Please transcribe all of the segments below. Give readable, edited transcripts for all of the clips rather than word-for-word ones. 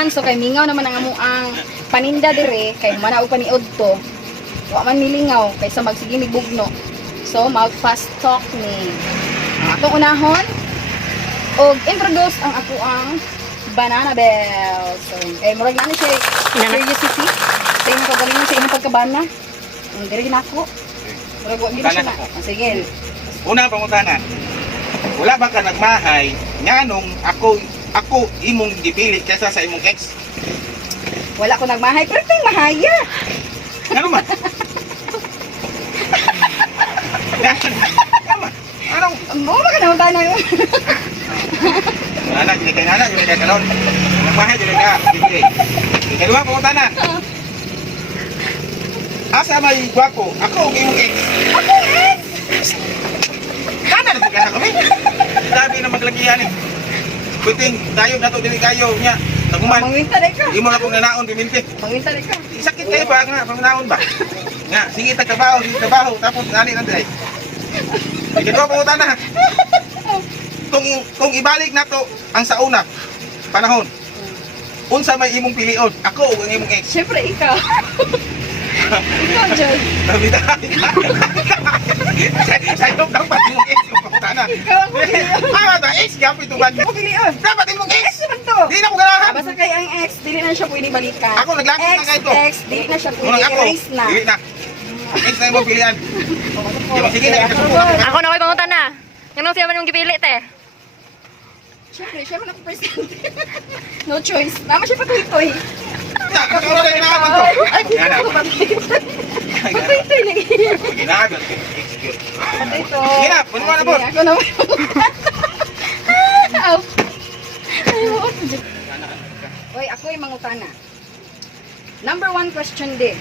naman, so kay mingaw naman ang amuang paninda dire, kay manaog pa ni Odto. Wa man milingaw, kaysa magsige migbugno. So, mag-fast talk ni. Ang atong unahon, og introduce ang ako ang Banana Bell. So, kay murag na siya curiosity. Sa inyong kagalingan sa inyong pagkabana. Ang diri na ako. Murag wag gina siya na. Sige. Una pangutanan. Wala ba ka nagmahay nganong ako imong gipili kaysa sa imong ex? Wala ko nagmahay, pero ting mahaya. Ngano man? Anong Mura ka naman tayo na. Nana, jadi kay nana, jadi kay kalon. Nagmahay jadi ka, gipili. Kedua pangutanan. Asa may gwako? Ako ang imong ex. Ako ex! Kana na ka kami. Sabi na maglagihan eh. Kuting tayo na to dili kayo nya. Naguman. Mangwinta na ka. Imo na kong nanaon biminti. Mangwinta na ka. Sakit kayo ba nga pangnaon ba? Nga, sige tagtrabaho, sige trabaho tapos nani nanday. Kedua pangutana. Kung ibalik na to ang sa una panahon. Unsa may imong pilion? Ako o ang imong ex? Siyempre, ikaw. Ikaw, John. Sabi na. Sa ilong daw pa imong ex yung pangutana. Ikaw ang pilion. Da ex gyapon tuman. Ikaw ang pilion. Dapat imong ex. Ex naman to. Di na ko ganahan. Basta kay ang ex, dili na siya pwede balikan. Ako, naglapit na kayo to. Ex, dili na siya pwede. Unang ako. Erase na. Dili na. Ex na imong pilian. Sige na. Ako na ko'y pangutan na. Ganun siya man yung gipili, te. Siyempre, siya man ako presidente. No choice. Tama siya patuloy. Ako na inaabot to. Ay, Ano ako patuloy? Patuloy lagi. Ginaabot. Excuse. Patay to. Sige na, puno mo na po. Ako naman. Aw. Ayaw ako. Oy, ako yung mangutana. Number 1 question din.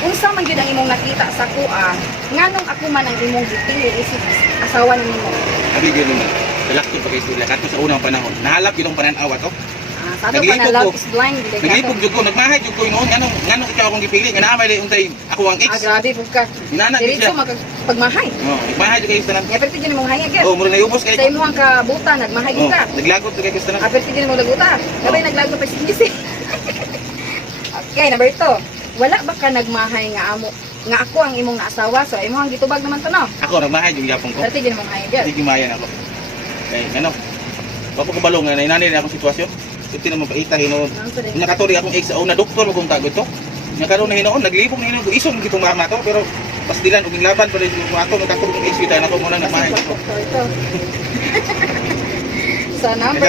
Unsa man gyud ang imong nakita sa kuha, nganong ako man ang imong gipili isip asawa nimo? Abi gyud mo. Dalakto pa kay sila kadto sa unang panahon. Nahalap gyud ang pananawa to. Sabi ko na love is blind. Naglipog jud ko, nagmahay jud ko noon. Nganong ikaw akong gipili? Nga naamay lay untay ako ang ex. Grabe po ka. Inana gyud Diretso siya. pagmahay. Oh, nagmahay jud kay tanan. Aperte gyud imong hayag gyud. Oh, mura nayubos kay. Sa imong kabuta nagmahay gyud Oh, ka. naglagot kay tanan. Aperte gyud imong laguta. Kabay naglago pa si Okay, number 2. Wala ba ka nagmahay nga amo nga ako ang imong naasawa, so imong ang gitubag naman to no? Ako nagmahay jud yapon ko. Aperte gyud imong hayag gyud. Hindi gimayan ako. Kay ano? Wapo ko balong na inani na akong sitwasyon. Ito na mapaita hinoon. Nakaturi akong ex sa una doktor mo kung tagot to. Nakaroon na hinoon, naglibog na hinoon. Isong gitong mama to, pero pastilan ug laban pa rin yung ato nakaturi kong ex kita na ko muna nagmahay ko. So number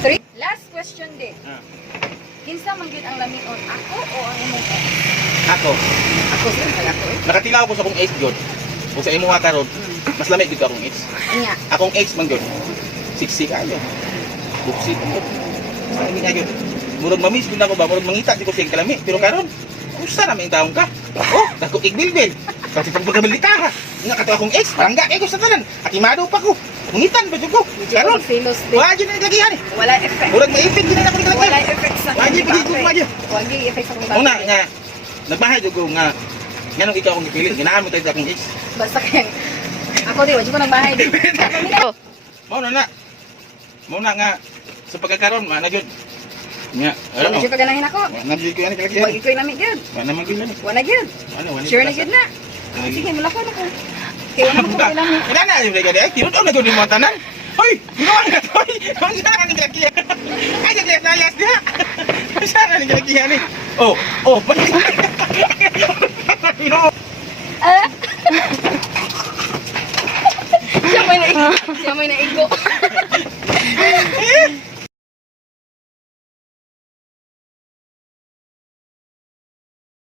3. Last question din. Ah. Kinsa man gyud ang lamion, ako o ang imong ex? Ako, Ako sa ako. nakatilaw ko sa akong ex gyud. Ug sa imo karon, mas lamig gyud akong ex. Anya. Akong ex man gyud. Siksi kayo. Buksi ko. Sabi nga yun. Murag mamis din ako ba? Murag mangita di ko siyang kalami. Pero karon, kumusta namin taong ka? Oh, dako igbilbil. Kasi pagpagkabaldi ka ha. Nga kato akong ex, parangga kayo ko sa tanan. Atimado pa ko. Mangitan ba dyan ko? Karon, Filos din. wala dyan na naglagihan eh. Wala effect. Murag maipit din na ako Wala naglagihan. effect sa Wala dyan pagiging ko dyan. Wala effect sa kong Una nga, nagbahay dyan ko nga, nga nung ikaw akong ipili, ginaan mo tayo sa akong ex. Basta kaya. Ako di, wala ko nagbahay din. Oh, Mauna na. Mauna nga, sa pagkakaroon, mana dyan. Nga, Wala ano? siya paganahin ako. Wala na dyan ko yan Wala naglagihan. iko'y lamig yun. Wala naman yun. Wala yun. Ano, wala Sure na yun na. Sige, mula ko na ko. Kaya wala ko kailangan. Wala na yung regalo eh. Tinutong na doon yung mga tanan. Hoy! Ginawa nga to! Kung saan na naglagihan? Ay, naglagihan na yas diha! Kung saan na naglagihan eh? Oh! Oh! Balik ko! Ah! Siya may naigo.